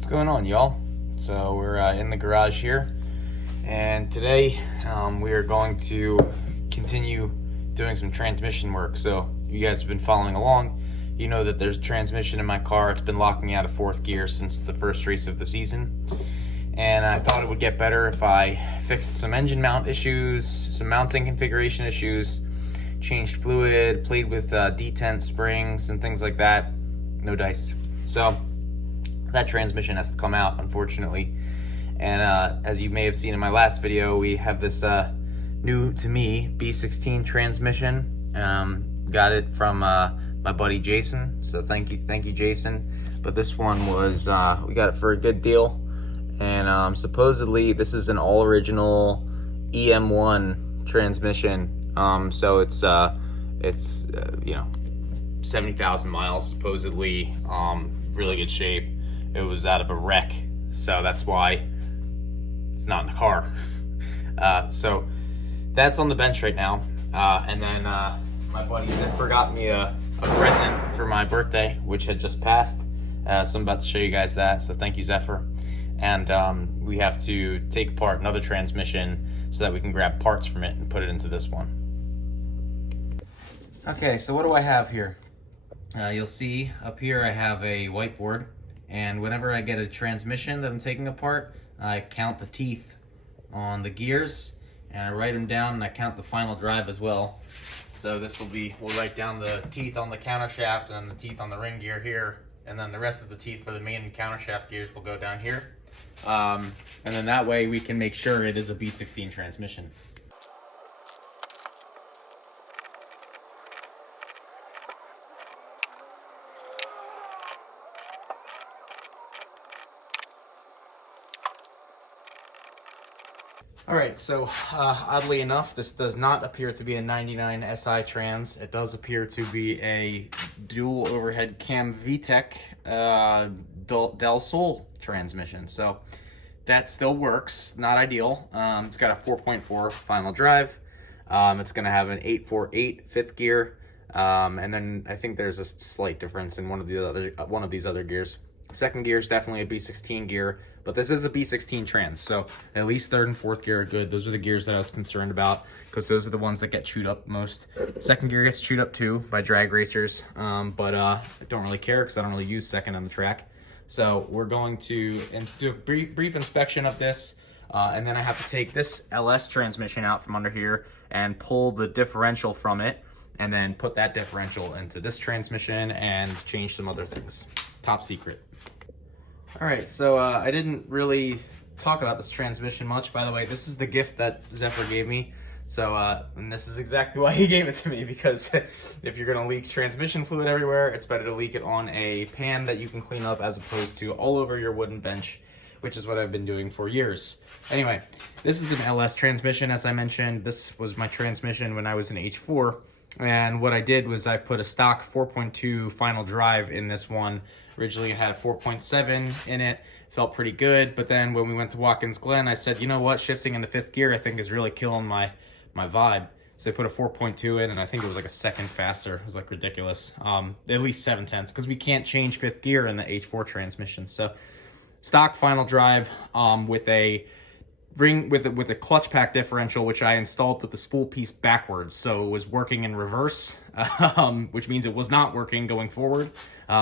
What's going on, y'all? So we're in the garage here, and today we are going to continue doing some transmission work. So you guys have been following along. You know that there's a transmission in my car. It's been locking me out of fourth gear since the first race of the season. And I thought it would get better if I fixed some engine mount issues, some mounting configuration issues, changed fluid, played with detent springs and things like that. No dice. So that transmission has to come out, unfortunately. And as you may have seen in my last video, we have this new to me B16 transmission. Got it from my buddy Jason, so thank you Jason. But this one was we got it for a good deal, and supposedly this is an all original EM1 transmission. So it's you know, 70,000 miles supposedly, really good shape. It was out of a wreck, so that's why it's not in the car. So that's on the bench right now. And then my buddy Zephyr got me a present for my birthday, which had just passed. So I'm about to show you guys that, so thank you, Zephyr. And we have to take apart another transmission so that we can grab parts from it and put it into this one. Okay, so what do I have here? You'll see up here I have a whiteboard, and whenever I get a transmission that I'm taking apart, I count the teeth on the gears, and I write them down, and I count the final drive as well. So this will be, we'll write down the teeth on the countershaft and then the teeth on the ring gear here, and then the rest of the teeth for the main and countershaft gears will go down here. And then that way we can make sure it is a B16 transmission. Alright, so oddly enough, this does not appear to be a 99 SI trans. It does appear to be a dual overhead cam VTEC Del Sol transmission. So that still works, not ideal. It's got a 4.4 final drive. It's going to have an 848 fifth gear. And then I think there's a slight difference in one of these other gears. Second gear is definitely a B16 gear, but this is a B16 trans, so at least third and fourth gear are good. Those are the gears that I was concerned about, because those are the ones that get chewed up most. Second gear gets chewed up too by drag racers, but I don't really care because I don't really use second on the track. So we're going to do a brief inspection of this, and then I have to take this LS transmission out from under here and pull the differential from it, and then put that differential into this transmission and change some other things. Top secret. All right, so I didn't really talk about this transmission much. By the way, this is the gift that Zephyr gave me. So, and this is exactly why he gave it to me, because if you're gonna leak transmission fluid everywhere, it's better to leak it on a pan that you can clean up as opposed to all over your wooden bench, which is what I've been doing for years. Anyway, this is an LS transmission, as I mentioned. This was my transmission when I was in H4. And what I did was I put a stock 4.2 final drive in this one. Originally it had 4.7 in it, felt pretty good, but then when we went to Watkins Glen, I said, you know what, shifting into fifth gear I think is really killing my vibe. So I put a 4.2 in, and I think it was like a second faster. It was like ridiculous. At least 7/10, because we can't change fifth gear in the H4 transmission. So stock final drive with a with a clutch pack differential, which I installed with the spool piece backwards, so it was working in reverse, which means it was not working going forward.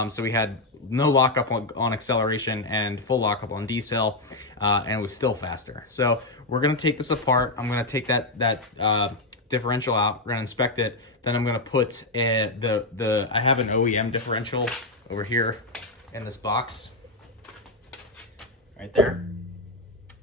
So we had no lockup on acceleration and full lockup on decel, and it was still faster. So we're gonna take this apart. I'm gonna take that differential out. We're gonna inspect it. Then I'm gonna put I have an OEM differential over here in this box, right there.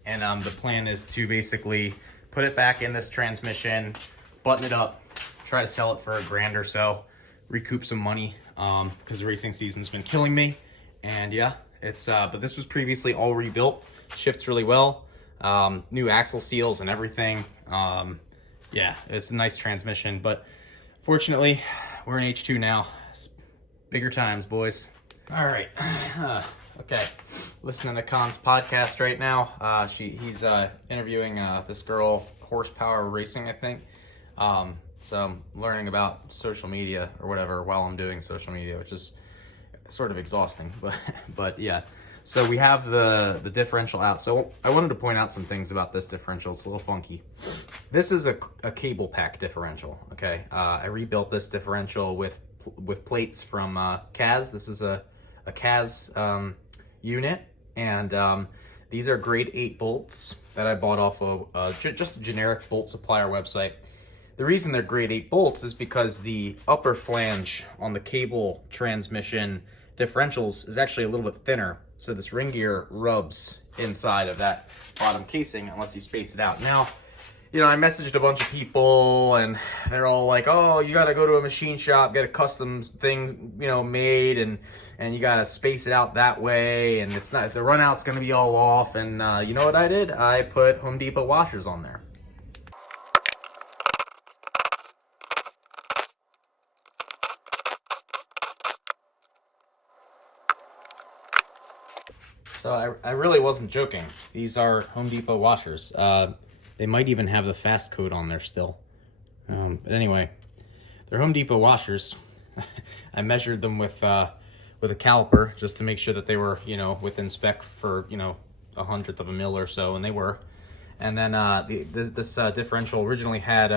And the plan is to basically put it back in this transmission, button it up, try to sell it for $1,000 or so, recoup some money, because the racing season's been killing me. And yeah, it's but this was previously all rebuilt, shifts really well, new axle seals and everything. Yeah, it's a nice transmission, but fortunately we're in H2 now. It's bigger times, boys. All right. Okay, listening to Khan's podcast right now. He's interviewing this girl, Horsepower Racing, I think. So I'm learning about social media or whatever while I'm doing social media, which is sort of exhausting. But yeah, So we have the differential out. So I wanted to point out some things about this differential. It's a little funky. This is a cable pack differential, okay? I rebuilt this differential with plates from Kaz. This is a Kaz unit, and these are grade 8 bolts that I bought off of just a generic bolt supplier website. The reason they're grade 8 bolts is because the upper flange on the cable transmission differentials is actually a little bit thinner. So this ring gear rubs inside of that bottom casing unless you space it out. Now, you know, I messaged a bunch of people and they're all like, oh, you got to go to a machine shop, get a custom thing, you know, made, and you got to space it out that way. And it's not, the run out's going to be all off. And you know what I did? I put Home Depot washers on there. So I really wasn't joking. These are Home Depot washers. They might even have the fast code on there still. But anyway, they're Home Depot washers. I measured them with a caliper just to make sure that they were, you know, within spec for, you know, 1/100 of a mil or so, and they were. And then this differential originally had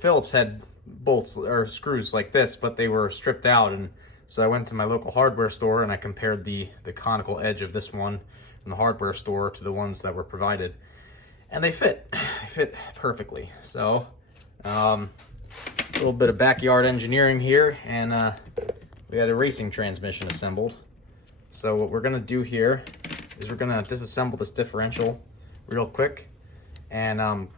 Phillips had bolts or screws like this, but they were stripped out, and so I went to my local hardware store and I compared the conical edge of this one from the hardware store to the ones that were provided, and they fit. They fit perfectly. So a little bit of backyard engineering here, and we got a racing transmission assembled. So what we're gonna do here is we're gonna disassemble this differential real quick and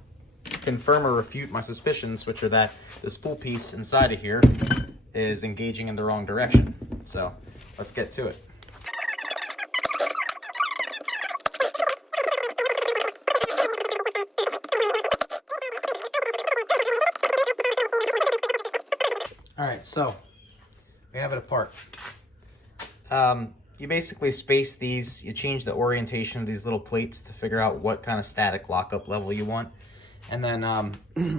confirm or refute my suspicions, which are that the spool piece inside of here is engaging in the wrong direction. So let's get to it. All right, so we have it apart. You basically space these, you change the orientation of these little plates to figure out what kind of static lockup level you want. And then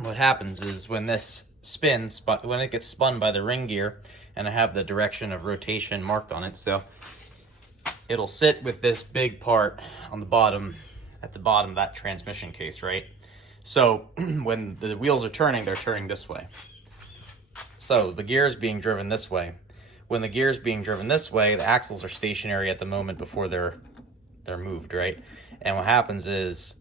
what happens is when this spins, but when it gets spun by the ring gear, and I have the direction of rotation marked on it, so it'll sit with this big part on the bottom, at the bottom of that transmission case, right? So when the wheels are turning, they're turning this way. So the gear is being driven this way. When the gear is being driven this way, the axles are stationary at the moment before they're moved, right? And what happens is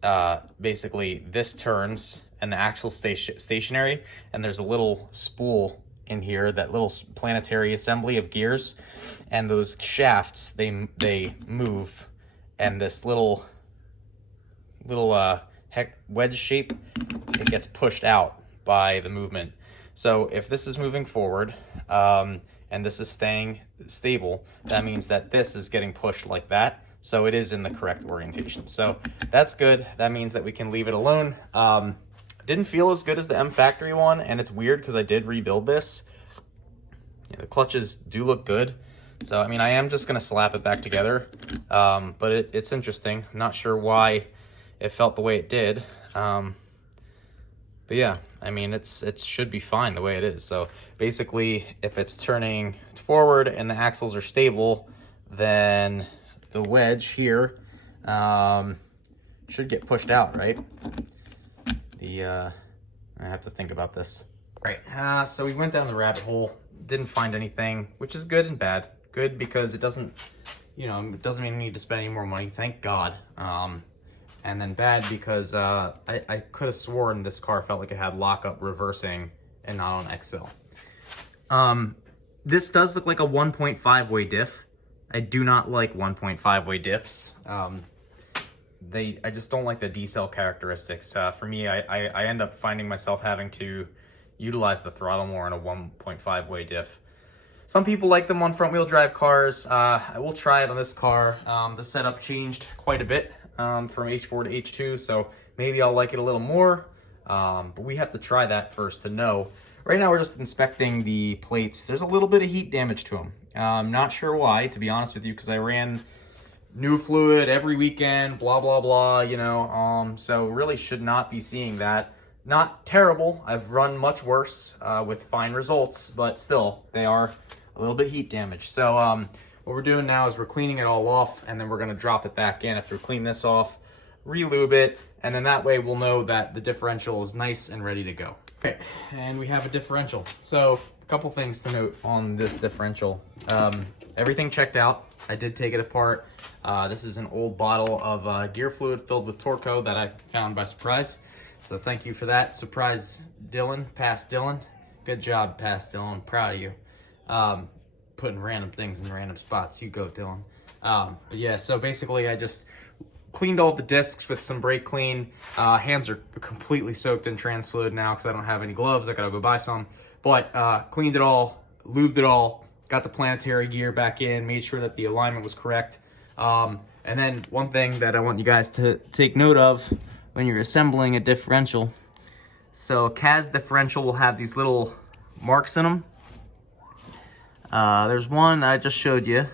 basically this turns and the axle stays stationary, and there's a little spool in here, that little planetary assembly of gears, and those shafts, they move, and this little wedge shape, it gets pushed out by the movement. So if this is moving forward and this is staying stable, that means that this is getting pushed like that. So it is in the correct orientation. So that's good. That means that we can leave it alone. Didn't feel as good as the M factory one, and it's weird because I did rebuild this. Yeah, the clutches do look good. So, I mean, I am just going to slap it back together. But it's interesting. I'm not sure why it felt the way it did. But yeah, I mean, it should be fine the way it is. So basically, if it's turning forward and the axles are stable, then the wedge here should get pushed out, right? I have to think about this. All right, so we went down the rabbit hole, didn't find anything, which is good and bad. Good because it doesn't, you know, it doesn't mean we need to spend any more money, thank God. And then bad because I could have sworn this car felt like it had lockup reversing and not on XL. This does look like a 1.5 way diff. I do not like 1.5 way diffs. I just don't like the decel characteristics. For me, I end up finding myself having to utilize the throttle more in a 1.5 way diff. Some people like them on front wheel drive cars. I will try it on this car. The setup changed quite a bit from H4 to H2, so maybe I'll like it a little more. But we have to try that first to know. Right now we're just inspecting the plates. There's a little bit of heat damage to them. I'm not sure why, to be honest with you, because I ran new fluid every weekend, blah, blah, blah, you know, so really should not be seeing that. Not terrible. I've run much worse with fine results, but still, they are a little bit heat damaged. So what we're doing now is we're cleaning it all off, and then we're going to drop it back in after we clean this off, re-lube it, and then that way we'll know that the differential is nice and ready to go. Okay, and we have a differential. So a couple things to note on this differential. Everything checked out. I did take it apart. This is an old bottle of gear fluid filled with Torco that I found by surprise. So thank you for that. Surprise, Dylan, past Dylan. Good job, past Dylan. Proud of you. Putting random things in random spots. You go, Dylan. But yeah, so basically I just cleaned all the discs with some brake clean. Hands are completely soaked in trans fluid now because I don't have any gloves. I gotta go buy some. But cleaned it all, lubed it all, got the planetary gear back in, made sure that the alignment was correct. And then one thing that I want you guys to take note of when you're assembling a differential. So a CAS differential will have these little marks in them. There's one I just showed you,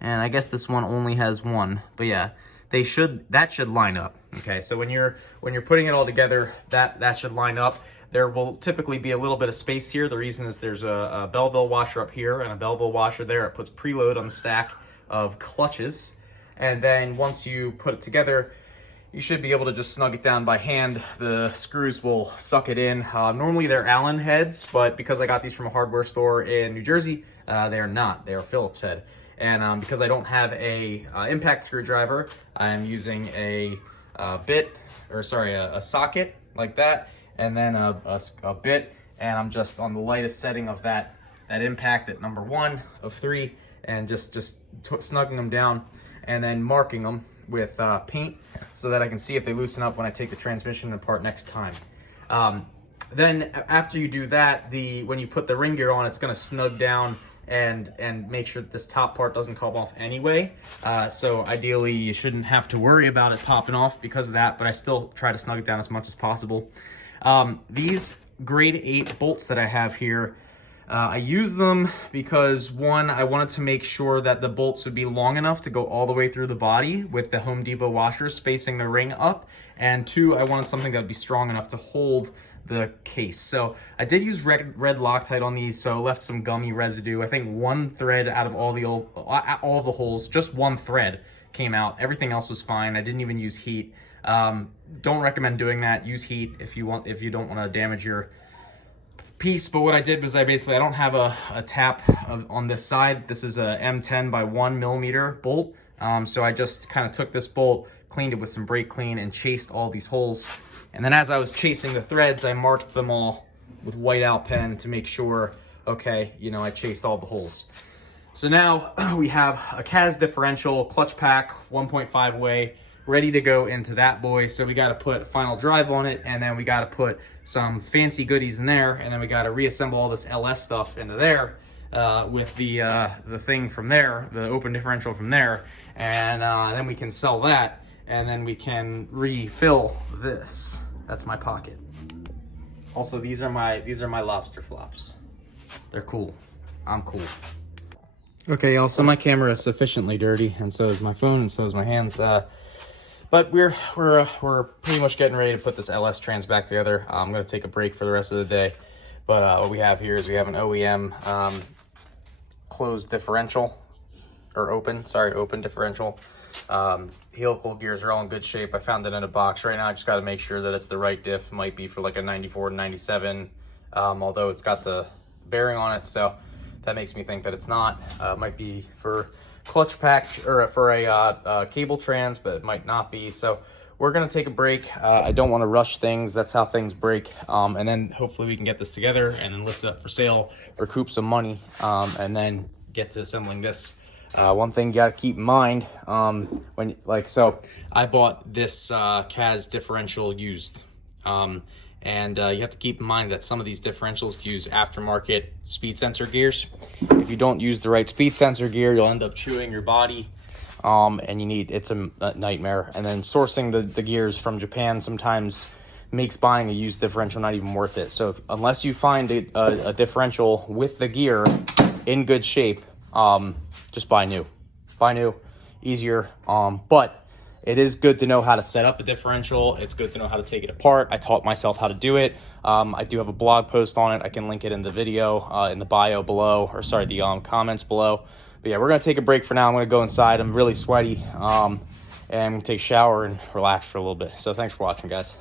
and I guess this one only has one, but yeah, that should line up. Okay, so when you're putting it all together, that should line up. There will typically be a little bit of space here. The reason is there's a Belleville washer up here and a Belleville washer there. It puts preload on the stack of clutches, and then once you put it together, you should be able to just snug it down by hand. The screws will suck it in. Normally they're Allen heads, but because I got these from a hardware store in New Jersey, they are not. They are Phillips head. And because I don't have a impact screwdriver, I'm using a socket like that, and then a bit, and I'm just on the lightest setting of that impact at number 1 of 3, and just snugging them down, and then marking them with paint so that I can see if they loosen up when I take the transmission apart next time. Then after you do that, when you put the ring gear on, it's going to snug down and make sure that this top part doesn't come off anyway. So ideally you shouldn't have to worry about it popping off because of that, but I still try to snug it down as much as possible. These grade 8 bolts that I have here, I use them because 1, I wanted to make sure that the bolts would be long enough to go all the way through the body with the Home Depot washers spacing the ring up, and 2, I wanted something that would be strong enough to hold the case. So I did use red Loctite on these, so left some gummy residue. I think 1 thread out of all the holes, just 1 thread came out. Everything else was fine. I didn't even use heat. Don't recommend doing that. Use heat if you don't want to damage your piece. But what I did was I don't have a tap on this side. This is a M10 by 1 millimeter bolt. So I just kind of took this bolt, cleaned it with some brake clean, and chased all these holes. And then as I was chasing the threads, I marked them all with whiteout pen to make sure, okay, I chased all the holes. So now we have a CAS differential, clutch pack, 1.5 way, ready to go into that boy. So we got to put a final drive on it, and then we got to put some fancy goodies in there, and then we got to reassemble all this LS stuff into there with the thing from there, the open differential from there, and then we can sell that. And then we can refill this. That's my pocket. Also, these are my lobster flops. They're cool. I'm cool. Okay, y'all. So my camera is sufficiently dirty, and so is my phone, and so is my hands. But we're pretty much getting ready to put this LS trans back together. I'm gonna take a break for the rest of the day. But what we have here is we have an OEM closed differential, or open differential. Helical gears are all in good shape. I found it in a box. Right now I just got to make sure that it's the right diff. Might be for like a 94 to 97, although it's got the bearing on it, so that makes me think that it's not. Might be for clutch pack or for a cable trans, but it might not be. So we're gonna take a break. I don't want to rush things. That's how things break. And then hopefully we can get this together and then list it up for sale, recoup some money, and then get to assembling this. One thing you got to keep in mind, so I bought this CAS differential used, and you have to keep in mind that some of these differentials use aftermarket speed sensor gears. If you don't use the right speed sensor gear, you'll end up chewing your body, and it's a nightmare. And then sourcing the gears from Japan sometimes makes buying a used differential not even worth it. So unless you find a differential with the gear in good shape, just buy new, easier. But it is good to know how to set up a differential. It's good to know how to take it apart. I taught myself how to do it. I do have a blog post on it. I can link it in the video, in the bio below, or sorry, the comments below. But yeah, we're going to take a break for now. I'm going to go inside. I'm really sweaty. And I'm going to take a shower and relax for a little bit. So thanks for watching, guys.